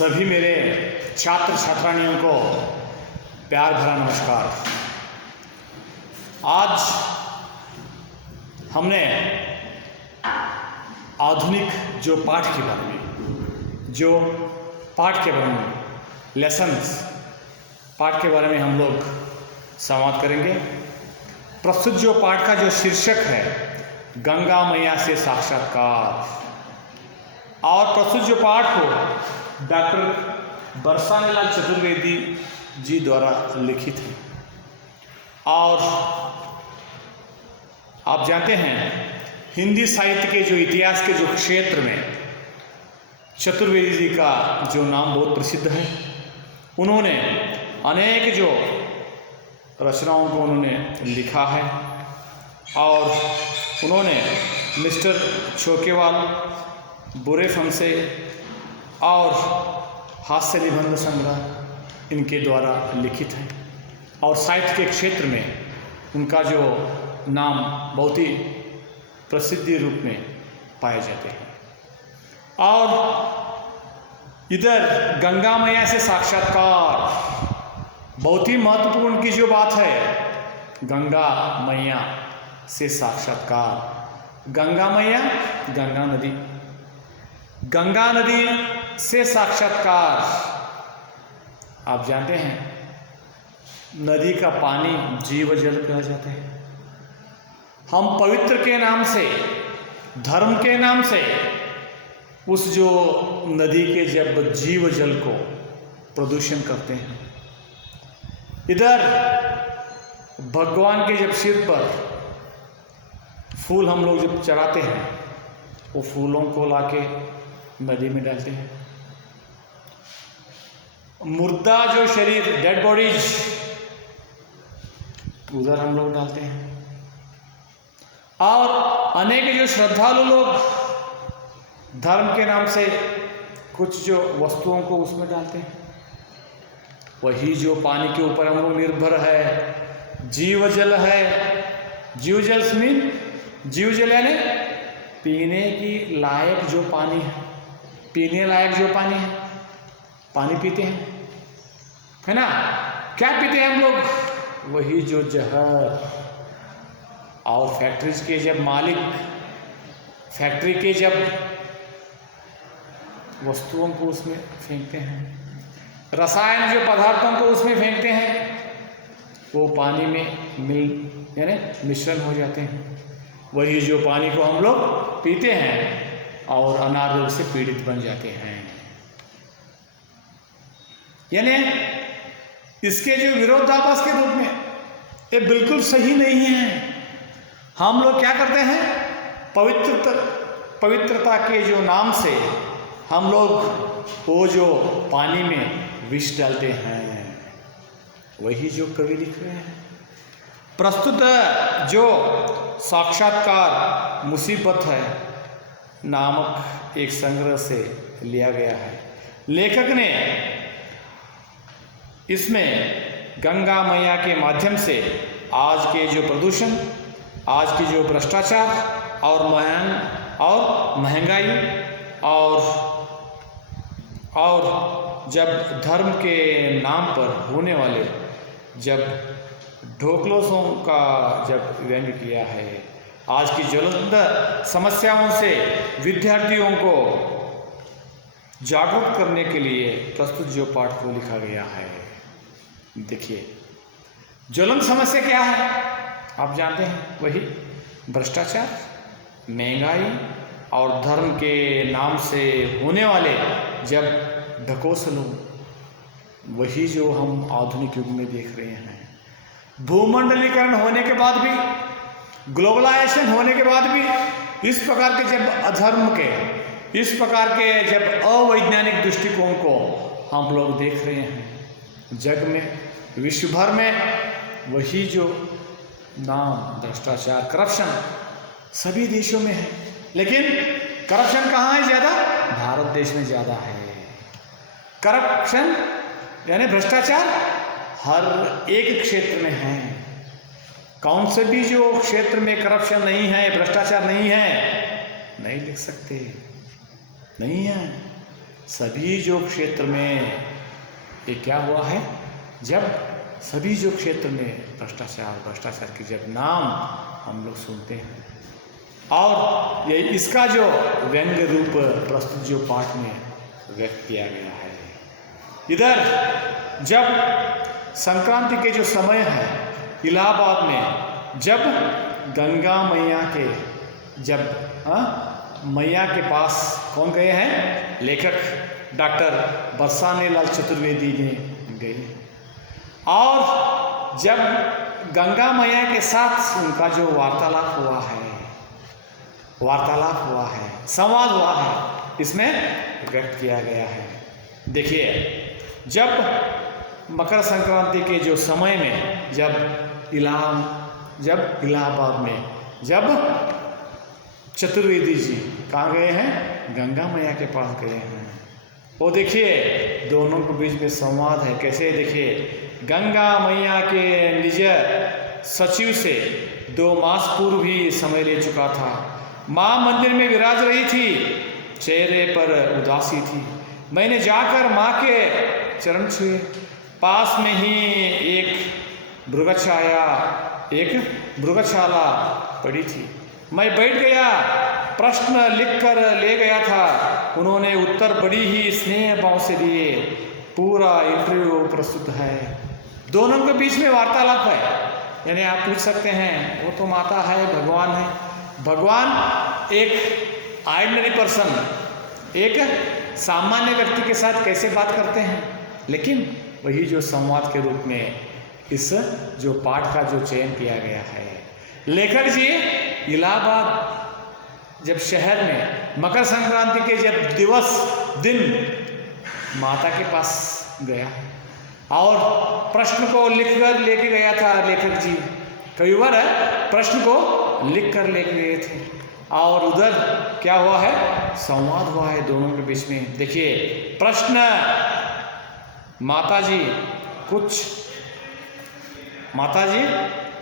सभी मेरे छात्र छात्रानियों को प्यार भरा नमस्कार। आज हमने आधुनिक जो पाठ के बारे में लेसन्स पाठ के बारे में हम लोग संवाद करेंगे। प्रस्तुत जो पाठ का जो शीर्षक है गंगा मैया से साक्षात्कार, और प्रस्तुत जो पाठ को डॉक्टर बरसानेलाल चतुर्वेदी जी द्वारा लिखित है। और आप जानते हैं हिंदी साहित्य के जो इतिहास के जो क्षेत्र में चतुर्वेदी जी का जो नाम बहुत प्रसिद्ध है। उन्होंने अनेक जो रचनाओं को उन्होंने लिखा है और उन्होंने मिस्टर छोकेवाल, बुरे फंसे और हास्य निबंध संग्रह इनके द्वारा लिखित है। और साहित्य के क्षेत्र में उनका जो नाम बहुत ही प्रसिद्धि रूप में पाए जाते हैं। और इधर गंगा मैया से साक्षात्कार, बहुत ही महत्वपूर्ण की जो बात है, गंगा मैया से साक्षात्कार। गंगा मैया, गंगा नदी से साक्षात्कार। आप जानते हैं नदी का पानी जीव जल कहा जाता है। हम पवित्र के नाम से, धर्म के नाम से उस जो नदी के जब जीव जल को प्रदूषण करते हैं, इधर भगवान के जब सिर पर फूल हम लोग जब चढ़ाते हैं, वो फूलों को लाके नदी में डालते हैं। मुर्दा जो शरीर, डेड बॉडीज, उधर हम लोग डालते हैं। और अनेक जो श्रद्धालु लोग धर्म के नाम से कुछ जो वस्तुओं को उसमें डालते हैं। वही जो पानी के ऊपर हम लोग निर्भर है, जीव जल है। जीव जल मीन, जीव जल यानी पीने की लायक जो पानी है, पीने लायक जो पानी है, पानी पीते हैं, है ना। क्या पीते हैं हम लोग? वही जो जहर। और फैक्ट्रीज के जब मालिक फैक्ट्री के जब वस्तुओं को उसमें फेंकते हैं, रसायन जो पदार्थों को उसमें फेंकते हैं, वो पानी में यानी मिश्रण हो जाते हैं। वही जो पानी को हम लोग पीते हैं और अनारोग्य रोग से पीड़ित बन जाते हैं। यानी इसके जो विरोधाभास के रूप में ये बिल्कुल सही नहीं है। हम लोग क्या करते हैं, पवित्रता के जो नाम से हम लोग वो जो पानी में विष डालते हैं। वही जो कवि लिख रहे हैं। प्रस्तुत जो साक्षात्कार मुसीबत है नामक एक संग्रह से लिया गया है। लेखक ने इसमें गंगा मैया के माध्यम से आज के जो प्रदूषण, आज की जो भ्रष्टाचार और महंगाई और जब धर्म के नाम पर होने वाले जब ढोकलों का जब व्यंग किया है, आज की ज्वलंत समस्याओं से विद्यार्थियों को जागरूक करने के लिए प्रस्तुत जो पाठ को लिखा गया है। देखिए ज्वलंत समस्या क्या है, आप जानते हैं, वही भ्रष्टाचार, महंगाई और धर्म के नाम से होने वाले जब ढकोसलों, वही जो हम आधुनिक युग में देख रहे हैं। भूमंडलीकरण होने के बाद भी, ग्लोबलाइजेशन होने के बाद भी इस प्रकार के जब अधर्म के, इस प्रकार के जब अवैज्ञानिक दृष्टिकोण को हम लोग देख रहे हैं जग में, विश्व भर में, वही जो नाम भ्रष्टाचार, करप्शन सभी देशों में है। लेकिन करप्शन कहाँ है ज़्यादा? भारत देश में ज़्यादा है। करप्शन यानी भ्रष्टाचार हर एक क्षेत्र में है। कौन से भी जो क्षेत्र में करप्शन नहीं है, भ्रष्टाचार नहीं है, नहीं लिख सकते, नहीं है। सभी जो क्षेत्र में ये क्या हुआ है, जब सभी जो क्षेत्र में भ्रष्टाचार की जब नाम हम लोग सुनते हैं, और ये इसका जो व्यंग रूप प्रस्तुत जो पाठ में व्यक्त किया गया है। इधर जब संक्रांति के जो समय है इलाहाबाद में, जब गंगा मैया के मैया के पास कौन गए हैं, लेखक डॉक्टर बरसाने लाल चतुर्वेदी ने गए, और जब गंगा मैया के साथ उनका जो वार्तालाप हुआ है, संवाद हुआ है, इसमें व्यक्त किया गया है। देखिए, जब मकर संक्रांति के जो समय में जब इलाहाबाद में जब चतुर्वेदी जी कहाँ गए हैं, गंगा मैया के पास गए हैं, वो देखिए दोनों के बीच में संवाद है। कैसे, देखिए, गंगा मैया के निज सचिव से 2 मास पूर्व ही समय ले चुका था। माँ मंदिर में विराज रही थी, चेहरे पर उदासी थी। मैंने जाकर माँ के चरण छुए। पास में ही एक मृगशाला पड़ी थी। मैं बैठ गया, प्रश्न लिखकर ले गया था। उन्होंने उत्तर बड़ी ही स्नेह भाव से दिए। पूरा इंटरव्यू प्रस्तुत है। दोनों के बीच में वार्तालाप है। यानी आप पूछ सकते हैं, वो तो माता है, भगवान है। भगवान एक ऑर्डिनरी पर्सन, एक सामान्य व्यक्ति के साथ कैसे बात करते हैं, लेकिन वही जो संवाद के रूप में इस जो पाठ का जो चयन किया गया है। लेखक जी इलाहाबाद जब शहर में मकर संक्रांति के जब दिन माता के पास गया और प्रश्न को लिखकर लेके गया था। लेखक जी कई बार प्रश्न को लिखकर लेके गए थे, और उधर क्या हुआ है, संवाद हुआ है दोनों के बीच में। देखिए, प्रश्न माता जी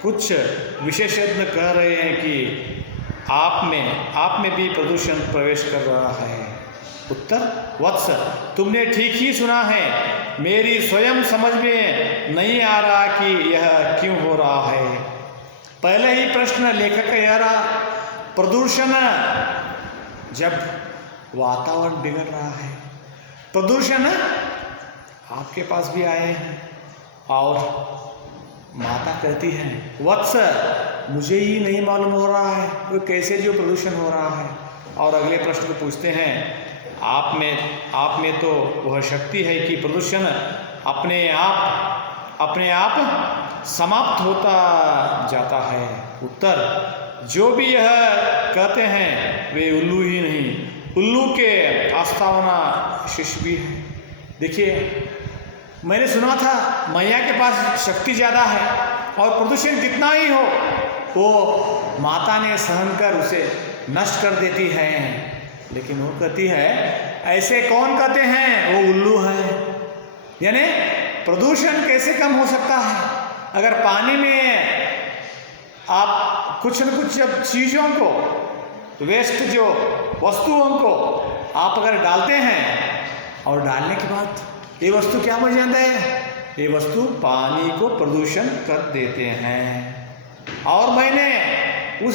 कुछ विशेषज्ञ कह रहे हैं कि आप में भी प्रदूषण प्रवेश कर रहा है। उत्तर, वत्स, तुमने ठीक ही सुना है। मेरी स्वयं समझ में नहीं आ रहा कि यह क्यों हो रहा है। पहले ही प्रश्न लेखक का यह रहा, प्रदूषण, जब वातावरण बिगड़ रहा है, प्रदूषण आपके पास भी आए हैं। और माता कहती है, वत्स, मुझे ही नहीं मालूम हो रहा है वो कैसे जो प्रदूषण हो रहा है। और अगले प्रश्न को पूछते हैं, आप में तो वह शक्ति है कि प्रदूषण अपने आप समाप्त होता जाता है। उत्तर, जो भी यह कहते हैं वे उल्लू ही नहीं, उल्लू के आस्थावना शिष्य भी है। देखिए, मैंने सुना था मैया के पास शक्ति ज़्यादा है और प्रदूषण कितना ही हो वो माता ने सहन कर उसे नष्ट कर देती है। लेकिन वो कहती है, ऐसे कौन कहते हैं वो उल्लू है। यानी प्रदूषण कैसे कम हो सकता है? अगर पानी में आप कुछ न कुछ जब चीज़ों को, वेस्ट जो वस्तुओं को आप अगर डालते हैं और डालने के बाद ये वस्तु क्या बन जाता है, ये वस्तु पानी को प्रदूषण कर देते हैं। और मैंने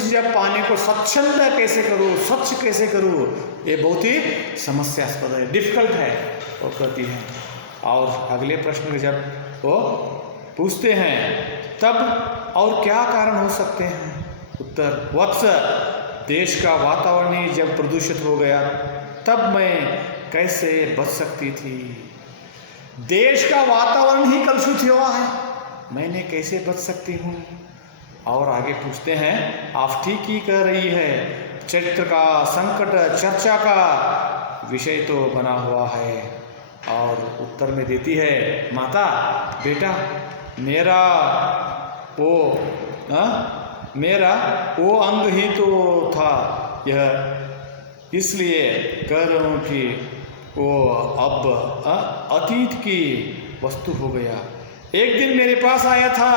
जब पानी को स्वच्छंद कैसे करूँ, स्वच्छ कैसे करूँ, ये बहुत ही समस्यास्पद है, डिफिकल्ट है, वो कहती है। और अगले प्रश्न में जब वो पूछते हैं, तब और क्या कारण हो सकते हैं? उत्तर, वत्स, देश का वातावरण ही जब प्रदूषित हो गया तब मैं कैसे बच सकती थी। देश का वातावरण ही कलुषित हुआ है, मैंने कैसे बच सकती हूँ? और आगे पूछते हैं, आप ठीक ही कह रही है, चरित्र का संकट चर्चा का विषय तो बना हुआ है। और उत्तर में देती है माता, बेटा, मेरा वो अंग ही तो था यह, इसलिए कह रहा हूँ कि वो अब अतीत की वस्तु हो गया। एक दिन मेरे पास आया था,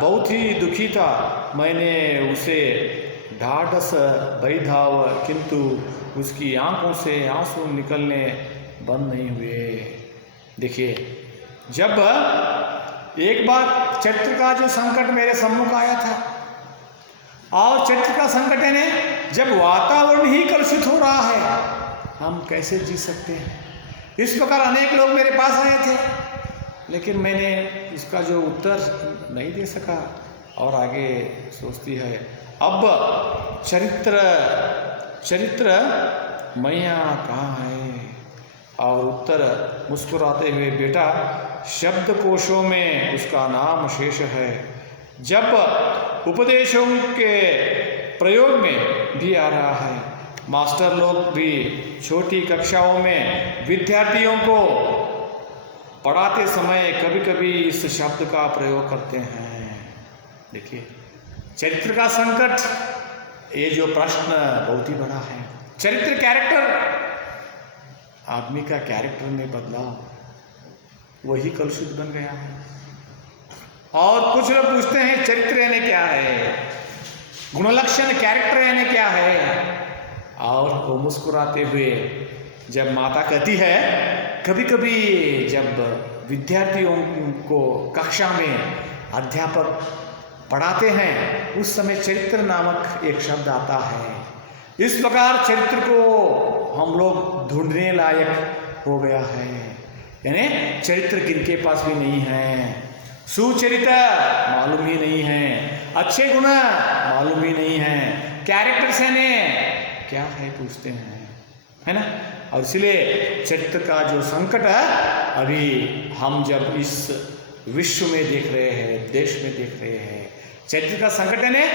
बहुत ही दुखी था, मैंने उसे ढाढ़स बैधाव, किंतु उसकी आंखों से आंसू निकलने बंद नहीं हुए। देखिए, जब एक बार चरित्र का जो संकट मेरे सम्मुख आया था और चरित्र का संकट यानी जब वातावरण ही कलुषित हो रहा है, हम कैसे जी सकते हैं। इस प्रकार अनेक लोग मेरे पास आए थे, लेकिन मैंने इसका जो उत्तर नहीं दे सका और आगे सोचती है अब चरित्र मैया कहाँ है। और उत्तर मुस्कुराते हुए, बेटा शब्दकोशों में उसका नाम शेष है। जब उपदेशों के प्रयोग में भी आ रहा है। मास्टर लोग भी छोटी कक्षाओं में विद्यार्थियों को पढ़ाते समय कभी कभी इस शब्द का प्रयोग करते हैं। देखिए, चरित्र का संकट, ये जो प्रश्न बहुत ही बड़ा है। चरित्र कैरेक्टर, आदमी का कैरेक्टर में बदलाव वही कलुषित बन गया है। और कुछ लोग पूछते हैं चरित्र यानी क्या है, गुणलक्षण कैरेक्टर यानी क्या है। और वो मुस्कुराते हुए जब माता कहती है, कभी कभी जब विद्यार्थियों को कक्षा में अध्यापक पढ़ाते हैं उस समय चरित्र नामक एक शब्द आता है। इस प्रकार चरित्र को हम लोग ढूंढने लायक हो गया है। यानी चरित्र किनके पास भी नहीं है। सुचरित्र मालूम ही नहीं है, अच्छे गुण मालूम ही नहीं है, कैरेक्टर से ने क्या है पूछते हैं, है ना। और इसलिए चरित्र का जो संकट है अभी हम जब इस विश्व में देख रहे हैं, देश में देख रहे हैं, चरित्र का संकट है ने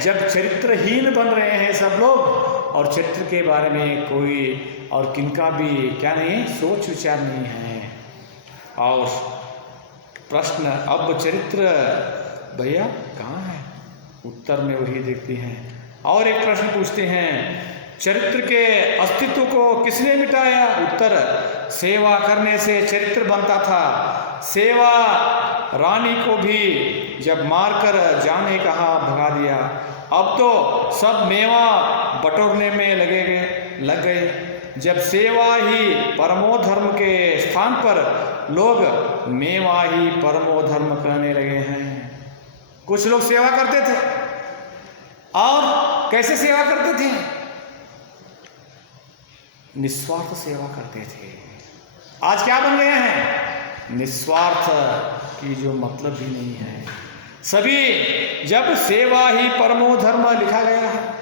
जब चरित्रहीन बन रहे हैं सब लोग और चरित्र के बारे में कोई और किनका भी क्या नहीं, सोच विचार नहीं है। और प्रश्न, अब चरित्र भैया कहाँ है। उत्तर में वही देखती हैं। और एक प्रश्न पूछते हैं, चरित्र के अस्तित्व को किसने मिटाया। उत्तर, सेवा करने से चरित्र बनता था। सेवा रानी को भी जब मारकर जाने कहा भगा दिया। अब तो सब मेवा बटोरने में लग गए। जब सेवा ही परमो धर्म के स्थान पर लोग मेवा ही परमो धर्म कहने लगे हैं। कुछ लोग सेवा करते थे और कैसे सेवा करते थे, निस्वार्थ सेवा करते थे। आज क्या बन गए हैं, निस्वार्थ की जो मतलब भी नहीं है। सभी जब सेवा ही परमो धर्म लिखा गया है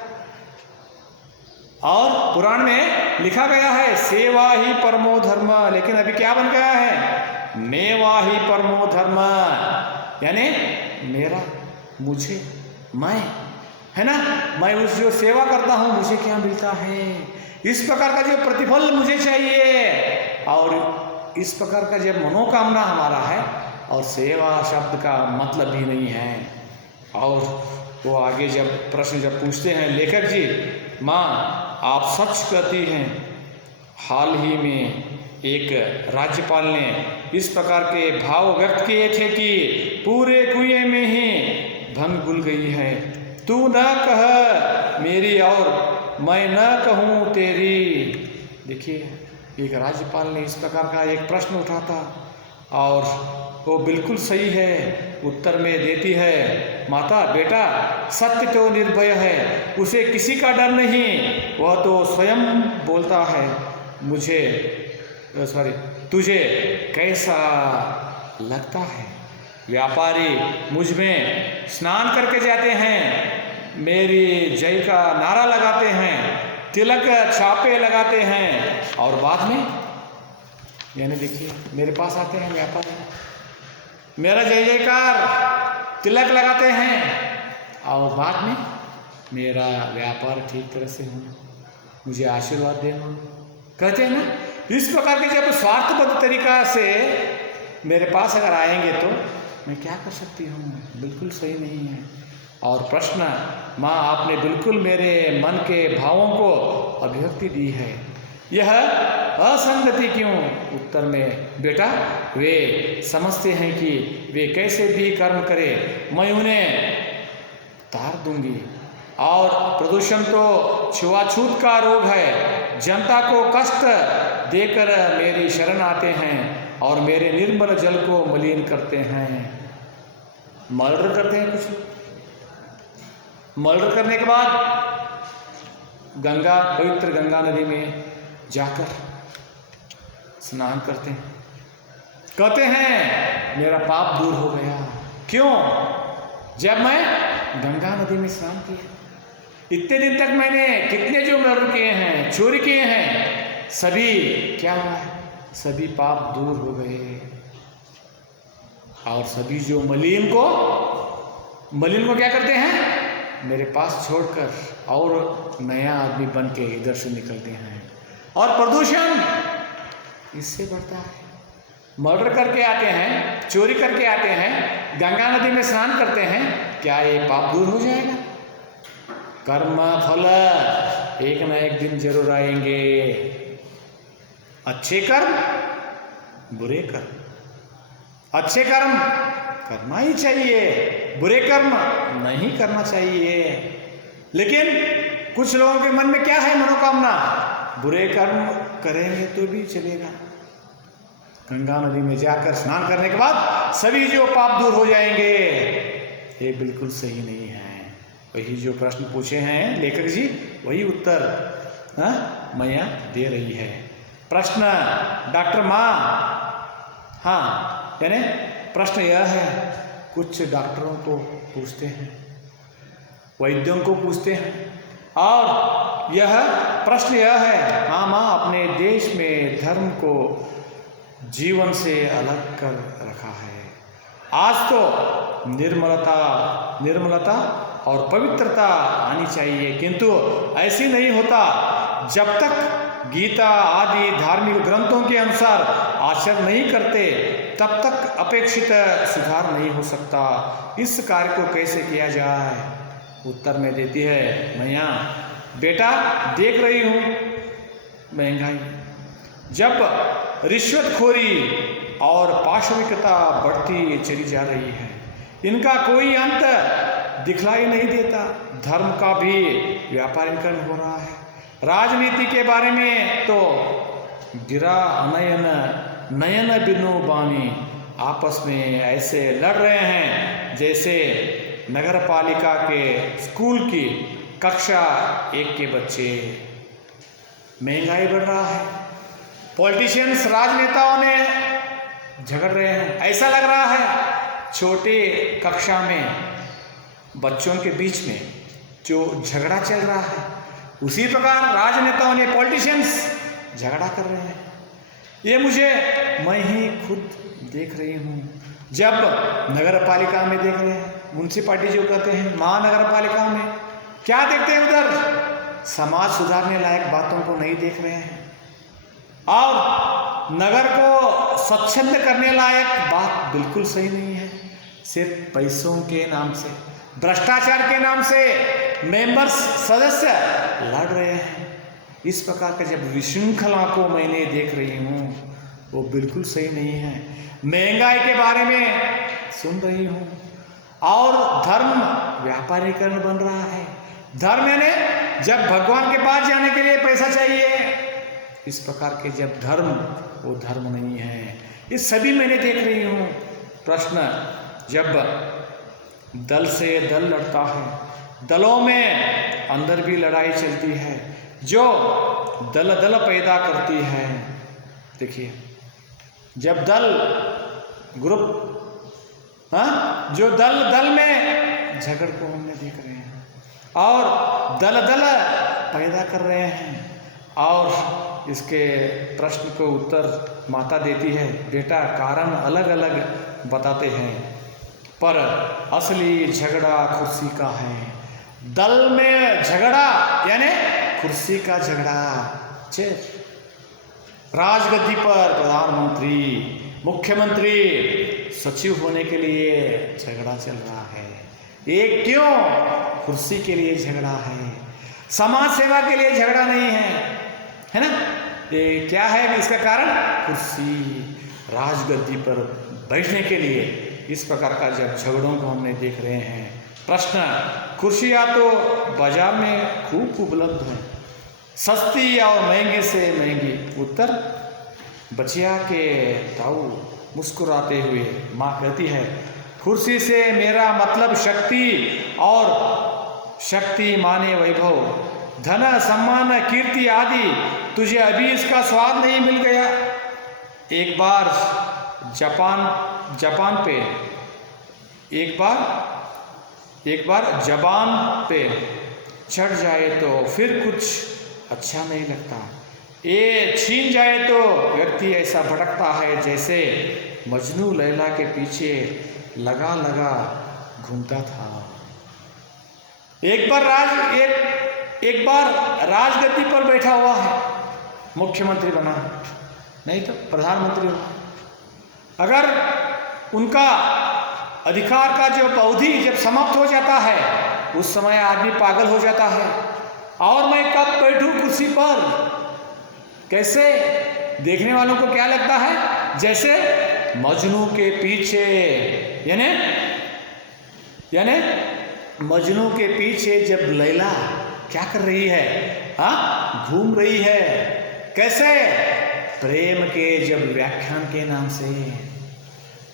और पुराण में लिखा गया है सेवा ही परमो धर्म, लेकिन अभी क्या बन गया है, मेवा ही परमो धर्म। यानी मेरा, मुझे, मैं, है ना, मैं उस जो सेवा करता हूं मुझे क्या मिलता है, इस प्रकार का जो प्रतिफल मुझे चाहिए। और इस प्रकार का जब मनोकामना हमारा है और सेवा शब्द का मतलब भी नहीं है। और वो आगे जब प्रश्न जब पूछते हैं लेखक जी, माँ आप सच कहती हैं, हाल ही में एक राज्यपाल ने इस प्रकार के भाव व्यक्त किए थे कि पूरे कुएं में ही भंग घुल गई है। तू न कह मेरी और मैं न कहूँ तेरी। देखिए, एक राज्यपाल ने इस प्रकार का एक प्रश्न उठा था और वो बिल्कुल सही है। उत्तर में देती है, माता बेटा सत्य तो निर्भय है, उसे किसी का डर नहीं, वह तो स्वयं बोलता है। तुझे कैसा लगता है। व्यापारी मुझ में स्नान करके जाते हैं, मेरी जय का नारा लगाते हैं, तिलक छापे लगाते हैं और बाद में, यानी देखिए मेरे पास आते हैं व्यापारी, मेरा जय जयकार तिलक लगाते हैं और बाद में मेरा व्यापार ठीक तरह से हो, मुझे आशीर्वाद देना कहते हैं ना। इस प्रकार के जब स्वार्थबद्ध तरीका से मेरे पास अगर आएंगे तो मैं क्या कर सकती हूँ, बिल्कुल सही नहीं है। और प्रश्न, माँ आपने बिल्कुल मेरे मन के भावों को अभिव्यक्ति दी है, यह असंगति क्यों। उत्तर में, बेटा वे समझते हैं कि वे कैसे भी कर्म करे मैं उन्हें तार दूंगी, और प्रदूषण तो छुआछूत का रोग है। जनता को कष्ट देकर मेरी शरण आते हैं और मेरे निर्मल जल को मलिन करते हैं। मर्डर करते हैं कुछ। मर्डर करने के बाद गंगा, पवित्र गंगा नदी में जाकर स्नान करते हैं, कहते हैं मेरा पाप दूर हो गया। क्यों? जब मैं गंगा नदी में स्नान किया, इतने दिन तक मैंने कितने जो मर्डर किए हैं, चोरी किए हैं, सभी क्या हुआ है? सभी पाप दूर हो गए। और सभी जो मलिन को क्या करते हैं? मेरे पास छोड़कर और नया आदमी बन के इधर से निकलते हैं। और प्रदूषण इससे बढ़ता है। मर्डर करके आते हैं, चोरी करके आते हैं, गंगा नदी में स्नान करते हैं, क्या ये पाप दूर हो जाएगा? कर्म फल एक न एक दिन जरूर आएंगे। अच्छे कर्म, बुरे कर्म। अच्छे कर्म करना ही चाहिए, बुरे कर्म नहीं करना चाहिए। लेकिन कुछ लोगों के मन में क्या है? मनोकामना, बुरे कर्म करेंगे तो भी चलेगा। गंगा नदी में जाकर स्नान करने के बाद सभी जो पाप दूर हो जाएंगे, ये बिल्कुल सही नहीं है। वही जो प्रश्न पूछे हैं लेखक जी, वही उत्तर मैया दे रही है। प्रश्न डॉक्टर माँ, हाँ, यानी प्रश्न यह है, कुछ डॉक्टरों को पूछते हैं, वैद्यों को पूछते हैं, और यह प्रश्न यह है, हाँ माँ, अपने देश में धर्म को जीवन से अलग कर रखा है। आज तो निर्मलता और पवित्रता आनी चाहिए, किंतु ऐसी नहीं होता। जब तक गीता आदि धार्मिक ग्रंथों के अनुसार आचरण नहीं करते, तब तक अपेक्षित सुधार नहीं हो सकता। इस कार्य को कैसे किया जाए? उत्तर में देती है मैया, बेटा देख रही हूँ महंगाई, जब रिश्वतखोरी और पाशविकता बढ़ती चली जा रही है, इनका कोई अंत दिखलाई नहीं देता। धर्म का भी व्यापारीकरण हो रहा है। राजनीति के बारे में तो गिरा नयन बिनु बानी आपस में ऐसे लड़ रहे हैं जैसे नगर पालिका के स्कूल की कक्षा 1 के बच्चे। महंगाई बढ़ रहा है, पॉलिटिशियंस, राजनेताओं ने झगड़ रहे हैं। ऐसा लग रहा है छोटे कक्षा में बच्चों के बीच में जो झगड़ा चल रहा है, उसी प्रकार राजनेताओं ने, पॉलिटिशियंस झगड़ा कर रहे हैं। ये मैं ही खुद देख रही हूँ। जब नगर पालिका में देख रहे हैं, म्यूनसिपालिटी जो कहते हैं, महानगर पालिका में क्या देखते हैं? उधर समाज सुधारने लायक बातों को नहीं देख रहे हैं, और नगर को स्वच्छंद करने लायक बात बिल्कुल सही नहीं है। सिर्फ पैसों के नाम से, भ्रष्टाचार के नाम से मेंबर्स, सदस्य लड़ रहे हैं। इस प्रकार के जब विशृंखला को मैंने देख रही हूँ, वो बिल्कुल सही नहीं है। महंगाई के बारे में सुन रही हूँ, और धर्म व्यापारीकरण बन रहा है। धर्म यानी जब भगवान के पास जाने के लिए पैसा चाहिए, इस प्रकार के जब धर्म, वो धर्म नहीं है। ये सभी मैंने देख रही हूँ। प्रश्न, जब दल से दल लड़ता है, दलों में अंदर भी लड़ाई चलती है, जो दल पैदा करती है। देखिए, जब दल ग्रुप, जो दल में झगड़ को हमने देख रहे हैं, और दल पैदा कर रहे हैं। और इसके प्रश्न को उत्तर माता देती है, बेटा कारण अलग अलग बताते हैं, पर असली झगड़ा कुर्सी का है। दल में झगड़ा यानी कुर्सी का झगड़ा। राजगद्दी पर प्रधानमंत्री, मुख्यमंत्री, सचिव होने के लिए झगड़ा चल रहा है। ये क्यों? कुर्सी के लिए झगड़ा है, समाज सेवा के लिए झगड़ा नहीं है ना? ये क्या है इसका कारण? कुर्सी, राजगद्दी पर बैठने के लिए। इस प्रकार का जब झगड़ों को हमने देख रहे हैं, प्रश्न, कुर्सियाँ तो बाजार में खूब उपलब्ध हैं, सस्ती और महंगी से महंगी। उत्तर, बचिया के ताऊ मुस्कुराते हुए माँ कहती है, कुर्सी से मेरा मतलब शक्ति, और शक्ति माने वैभव, धन, सम्मान, कीर्ति आदि। तुझे अभी इसका स्वाद नहीं मिल गया? एक बार जबान पे चढ़ जाए तो फिर कुछ अच्छा नहीं लगता। ये छीन जाए तो व्यक्ति ऐसा भटकता है जैसे मजनू लैला के पीछे लगा लगा घूमता था। एक बार राजगद्दी पर बैठा हुआ है, मुख्यमंत्री बना, नहीं तो प्रधानमंत्री हुआ। अगर उनका अधिकार का जो अवधि जब समाप्त हो जाता है, उस समय आदमी पागल हो जाता है। और मैं कब बैठूं कुर्सी पर? कैसे? देखने वालों को क्या लगता है? जैसे मजनू के पीछे, यानी मजनू के पीछे जब लैला क्या कर रही है? घूम रही है। कैसे? प्रेम के जब व्याख्यान के नाम से,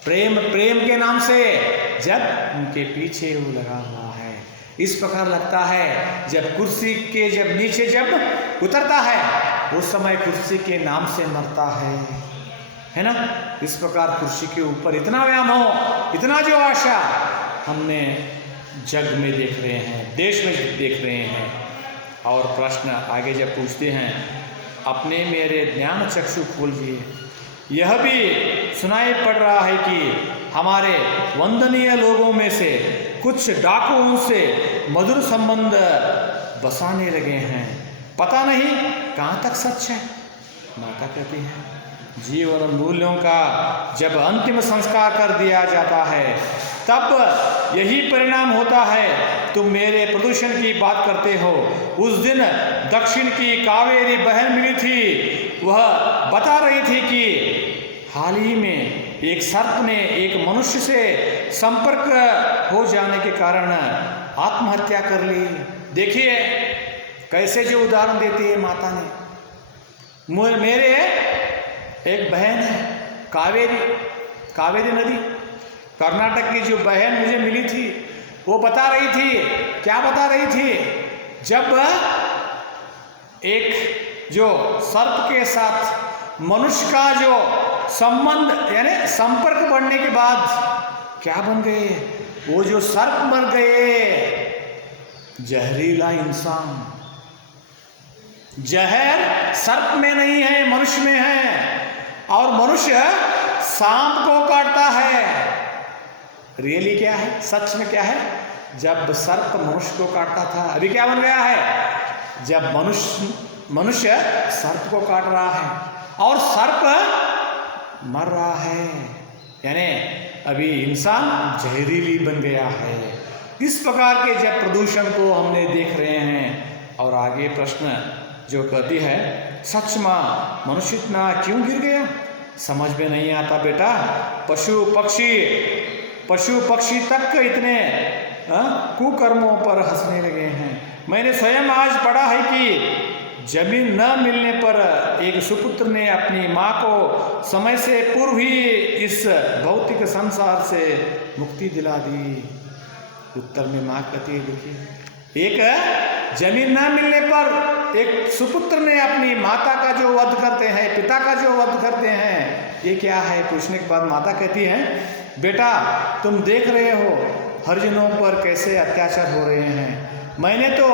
प्रेम के नाम से जब उनके पीछे वो लगा हुआ है। इस प्रकार लगता है जब कुर्सी के जब नीचे जब उतरता है, उस समय कुर्सी के नाम से मरता है ना? इस प्रकार कुर्सी के ऊपर इतना व्याम हो, इतना जो आशा हमने जग में देख रहे हैं, देश में देख रहे हैं। और प्रश्न आगे जब पूछते हैं, अपने मेरे ज्ञान चक्षु खोलिए। यह भी सुनाई पड़ रहा है कि हमारे वंदनीय लोगों में से कुछ डाकू उनसे मधुर संबंध बसाने लगे हैं। पता नहीं कहाँ तक सच है। माता कहती है, जीवन मूल्यों का जब अंतिम संस्कार कर दिया जाता है, तब यही परिणाम होता है। तुम मेरे प्रदूषण की बात करते हो। उस दिन दक्षिण की कावेरी बहन मिली थी, वह बता रही थी कि हाल ही में एक सर्प ने एक मनुष्य से संपर्क हो जाने के कारण आत्महत्या कर ली। देखिए कैसे जो उदाहरण देती है माता ने। मेरे एक बहन है, कावेरी नदी, कर्नाटक की जो बहन मुझे मिली थी, वो बता रही थी, क्या बता रही थी? जब एक जो सर्प के साथ मनुष्य का जो संबंध यानी संपर्क बढ़ने के बाद क्या बन गए? वो जो सर्प मर गए, जहरीला इंसान। जहर सर्प में नहीं है, मनुष्य में है। और मनुष्य सांप को काटता है। रियली क्या है? सच में क्या है? जब सर्प मनुष्य को काटता था, अभी क्या बन गया है? जब मनुष्य सर्प को काट रहा है और सर्प मर रहा है, यानी अभी इंसान जहरीली बन गया है। इस प्रकार के जब प्रदूषण को हमने देख रहे हैं। और आगे प्रश्न जो कहती है, सच माँ मनुष्य इतना क्यों गिर गया? समझ में नहीं आता बेटा। पशु पक्षी तक इतने कुकर्मों पर हंसने लगे हैं। मैंने स्वयं आज पढ़ा है कि जमीन न मिलने पर एक सुपुत्र ने अपनी माँ को समय से पूर्व ही इस भौतिक संसार से मुक्ति दिला दी। उत्तर में माँ कहती है, देखिए, एक जमीन न मिलने पर एक सुपुत्र ने अपनी माता का जो वध करते हैं, पिता का जो वध करते हैं, ये क्या है? पूछने के बाद माता कहती है, बेटा तुम देख रहे हो हरिजनों पर कैसे अत्याचार हो रहे हैं। मैंने तो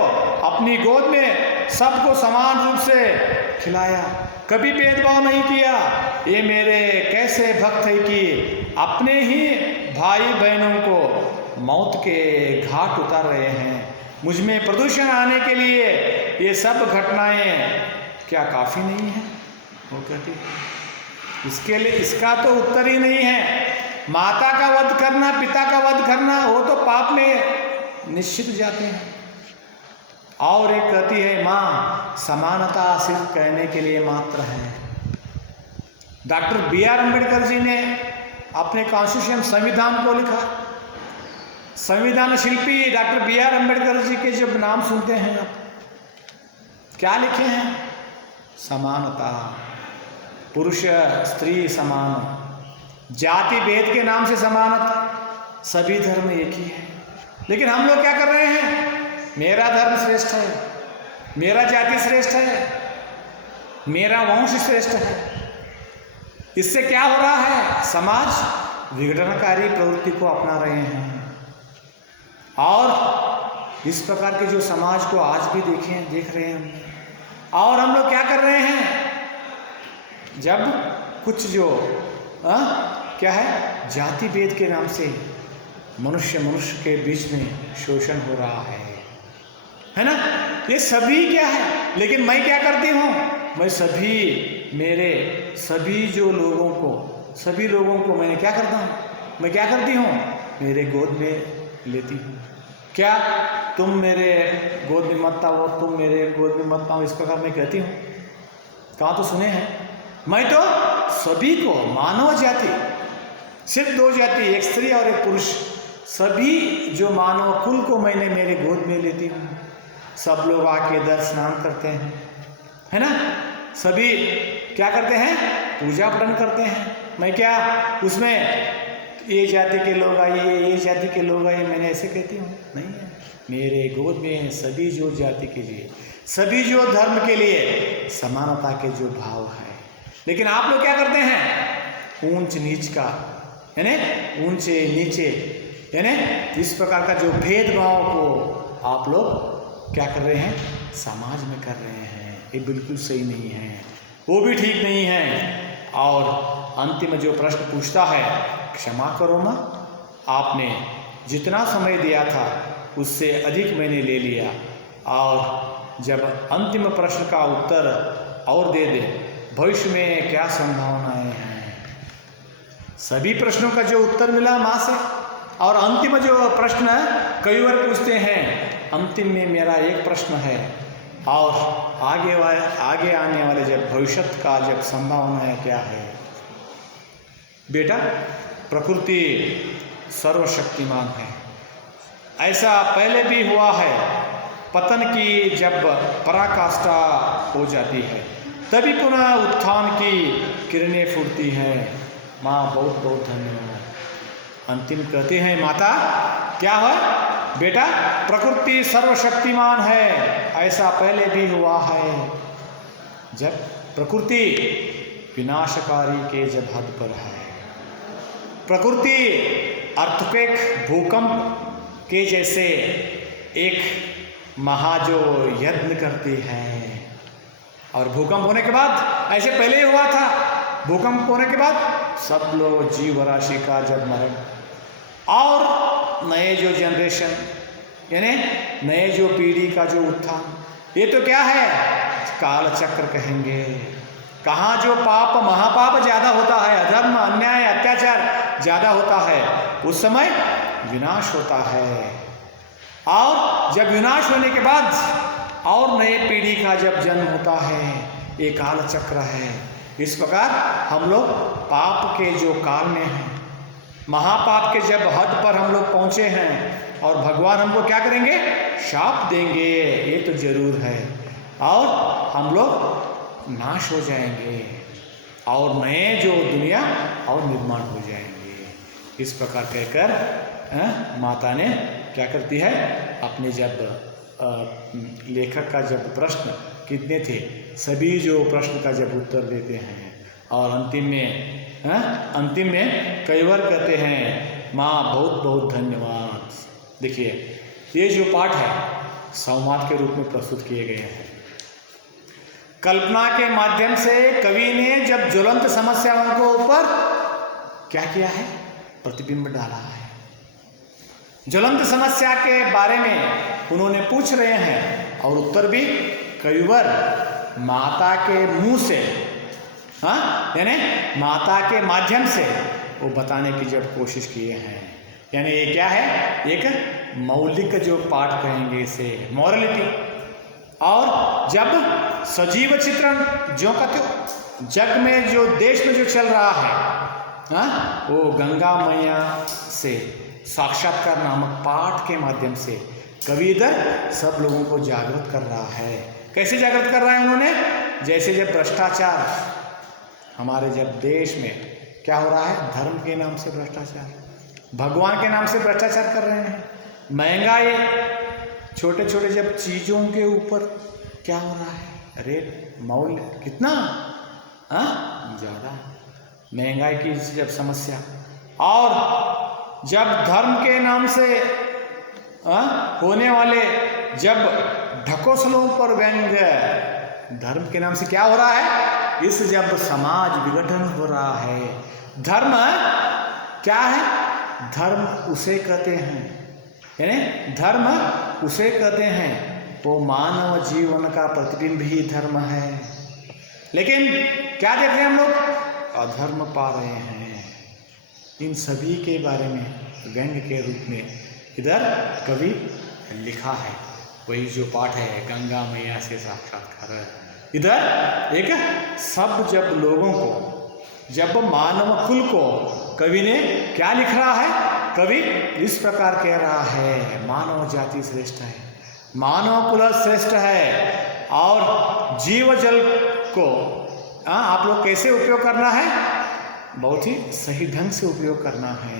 अपनी गोद में सबको समान रूप से खिलाया, कभी भेदभाव नहीं किया। ये मेरे कैसे भक्त है कि अपने ही भाई बहनों को मौत के घाट उतार रहे हैं। मुझ में प्रदूषण आने के लिए ये सब घटनाएं क्या काफ़ी नहीं है? वो कहती इसके लिए इसका तो उत्तर ही नहीं है। माता का वध करना, पिता का वध करना, वो तो पाप में निश्चित जाते हैं। और एक कहती है, माँ समानता सिर्फ कहने के लिए मात्र है। Doctor B are Ambedkar ji ने अपने कॉन्स्टिट्यूशन संविधान को लिखा, संविधान शिल्पी डॉक्टर B.R. अम्बेडकर जी के जब नाम सुनते हैं आप, क्या लिखे हैं? समानता, पुरुष स्त्री समान, जाति भेद के नाम से समानता, सभी धर्म एक ही है। लेकिन हम लोग क्या कर रहे हैं? मेरा धर्म श्रेष्ठ है, मेरा जाति श्रेष्ठ है, मेरा वंश श्रेष्ठ है। इससे क्या हो रहा है? समाज विघटनकारी प्रवृत्ति को अपना रहे हैं। और इस प्रकार के जो समाज को आज भी देख रहे हैं हम। और हम लोग क्या कर रहे हैं? जब कुछ जो क्या है, जाति भेद के नाम से मनुष्य के बीच में शोषण हो रहा है ना? ये सभी क्या है? लेकिन मैं क्या करती हूँ? मैं सभी लोगों को मैंने क्या करता हूँ? मैं क्या करती हूँ? मेरे गोद में लेती हूँ। क्या तुम मेरे गोद में मत आओ, तुम मेरे गोद में मत आओ, इस प्रकार मैं कहती हूँ? कहाँ तो सुने हैं? मैं तो सभी को, मानव जाति, सिर्फ दो जाति, एक स्त्री और एक पुरुष, सभी जो मानव कुल को मैंने मेरे गोद में लेती हूँ। सब लोग आके इधर स्नान करते हैं, है ना? सभी क्या करते हैं? पूजा पाठ करते हैं। मैं क्या उसमें ये जाति के लोग आइए, ये जाति के लोग आइए, मैंने ऐसे कहती हूँ? नहीं है। मेरे गोद में सभी जो जाति के लिए, सभी जो धर्म के लिए समानता के जो भाव है। लेकिन आप लोग क्या करते हैं? ऊंच नीच का, यानी ऊंचे नीचे, यानी इस प्रकार का जो भेदभाव को आप लोग क्या कर रहे हैं? समाज में कर रहे हैं। ये बिल्कुल सही नहीं है, वो भी ठीक नहीं है। और अंतिम जो प्रश्न पूछता है, क्षमा करो माँ, आपने जितना समय दिया था उससे अधिक मैंने ले लिया। और जब अंतिम प्रश्न का उत्तर और दे दे, भविष्य में क्या संभावनाएं हैं? सभी प्रश्नों का जो उत्तर मिला माँ से, और अंतिम जो प्रश्न कई बार पूछते हैं, अंतिम में मेरा एक प्रश्न है, और आगे आने वाले जब भविष्य का जब संभावनाएं क्या है? बेटा, प्रकृति सर्वशक्तिमान है। ऐसा पहले भी हुआ है। पतन की जब पराकाष्ठा हो जाती है, तभी पुनः उत्थान की किरणें फूटती है। माँ बहुत बहुत धन्यवाद। अंतिम कहते हैं माता, क्या है बेटा? प्रकृति सर्वशक्तिमान है। ऐसा पहले भी हुआ है। जब प्रकृति विनाशकारी के जब हद पर है, प्रकृति अर्थक्वेक, भूकंप के जैसे एक महाजो यत्न करती है। और भूकंप होने के बाद, ऐसे पहले ही हुआ था, भूकंप होने के बाद सब लोग जीव राशि का जब मरण, और नए जो जनरेशन, यानी नए जो पीढ़ी का जो उत्थान, ये तो क्या है? काल चक्र कहेंगे। कहाँ जो पाप महापाप ज़्यादा होता है, अधर्म अन्याय अत्याचार ज़्यादा होता है, उस समय विनाश होता है। और जब विनाश होने के बाद और नए पीढ़ी का जब जन्म होता है, ये काल चक्र है। इस प्रकार हम लोग पाप के जो काल में हैं, महापाप के जब हद पर हम लोग पहुँचे हैं, और भगवान हमको क्या करेंगे? शाप देंगे, ये तो जरूर है। और हम लोग नाश हो जाएंगे, और नए जो दुनिया और निर्माण हो जाएंगे। इस प्रकार कहकर माता ने क्या करती है? अपने जब लेखक का जब प्रश्न कितने थे, सभी जो प्रश्न का जब उत्तर देते हैं, और अंतिम में कई बार कहते हैं, माँ बहुत बहुत धन्यवाद। देखिए, ये जो पाठ है संवाद के रूप में प्रस्तुत किए गए हैं। कल्पना के माध्यम से कवि ने जब ज्वलंत समस्याओं को ऊपर क्या किया है? प्रतिबिंब डाला है। ज्वलंत समस्या के बारे में उन्होंने पूछ रहे हैं, और उत्तर भी कई बार माता के मुंह से, यानी माता के माध्यम से वो बताने की जब कोशिश किए हैं। यानी ये क्या है? एक मौलिक जो पाठ कहेंगे इसे, मॉरलिटी। और जब सजीव चित्रण जो कहते हो, जग में जो देश में जो चल रहा है, वो गंगा मैया से साक्षात्कार नामक पाठ के माध्यम से कवि इधर सब लोगों को जागृत कर रहा है। कैसे जागृत कर रहा है उन्होंने? जैसे जब भ्रष्टाचार हमारे जब देश में क्या हो रहा है, धर्म के नाम से भ्रष्टाचार, भगवान के नाम से भ्रष्टाचार कर रहे हैं, महंगाई, छोटे छोटे जब चीज़ों के ऊपर क्या हो रहा है, रेट मूल्य कितना ज़्यादा, महंगाई की जब समस्या, और जब धर्म के नाम से होने वाले जब ढकोसलों पर व्यंग्य, धर्म के नाम से क्या हो रहा है, इस जब समाज विघटन हो रहा है। धर्म क्या है? धर्म उसे कहते हैं, यानी धर्म उसे कहते हैं वो मानव जीवन का प्रतिबिंब ही धर्म है। लेकिन क्या देख रहे हैं हम लोग? अधर्म पा रहे हैं। इन सभी के बारे में व्यंग्य के रूप में इधर कवि लिखा है। वही जो पाठ है गंगा मैया से साक्षात्कार। इधर एक सब जब लोगों को, जब मानव कुल को कवि ने क्या लिख रहा है? कवि इस प्रकार कह रहा है, मानव जाति श्रेष्ठ है, मानव कुल श्रेष्ठ है, और जीव जल को आप लोग कैसे उपयोग करना है? बहुत ही सही ढंग से उपयोग करना है।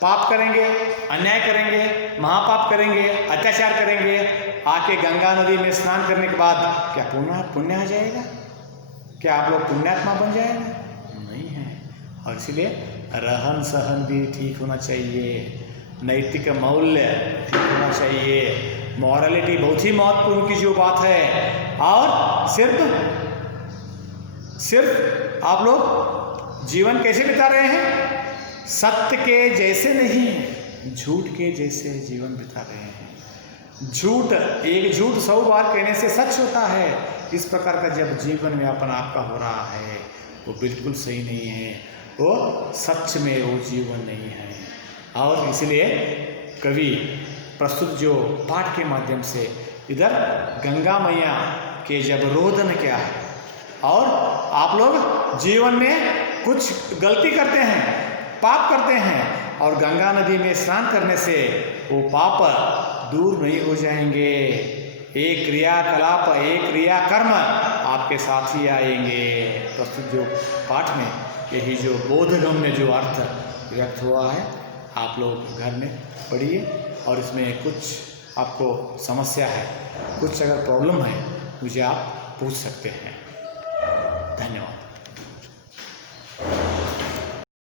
पाप करेंगे, अन्याय करेंगे, महापाप करेंगे, अत्याचार करेंगे, आके गंगा नदी में स्नान करने के बाद क्या पुण्य आ जाएगा? क्या आप लोग पुण्यात्मा बन जाएगा? नहीं है। और इसलिए रहन सहन भी ठीक होना चाहिए, नैतिक मूल्य ठीक होना चाहिए, मॉरलिटी बहुत ही महत्वपूर्ण की जो बात है। और सिर्फ आप लोग जीवन कैसे बिता रहे हैं? सत्य के जैसे नहीं, झूठ के जैसे जीवन बिता रहे हैं। झूठ, एक झूठ 100 बार कहने से सच होता है। इस प्रकार का जब जीवन व्यापन आपका हो रहा है वो बिल्कुल सही नहीं है, वो सच में वो जीवन नहीं है। और इसलिए कवि प्रस्तुत जो पाठ के माध्यम से इधर गंगा मैया के जब रोदन क्या है, और आप लोग जीवन में कुछ गलती करते हैं, पाप करते हैं, और गंगा नदी में स्नान करने से वो पाप दूर नहीं हो जाएंगे। एक क्रियाकलाप, एक क्रिया कर्म आपके साथ ही आएंगे। प्रस्तुत जो पाठ में यही जो बोधगम्य जो अर्थ व्यक्त हुआ है, आप लोग घर में पढ़िए, और इसमें कुछ आपको समस्या है, कुछ अगर प्रॉब्लम है, मुझे आप पूछ सकते हैं। धन्यवाद।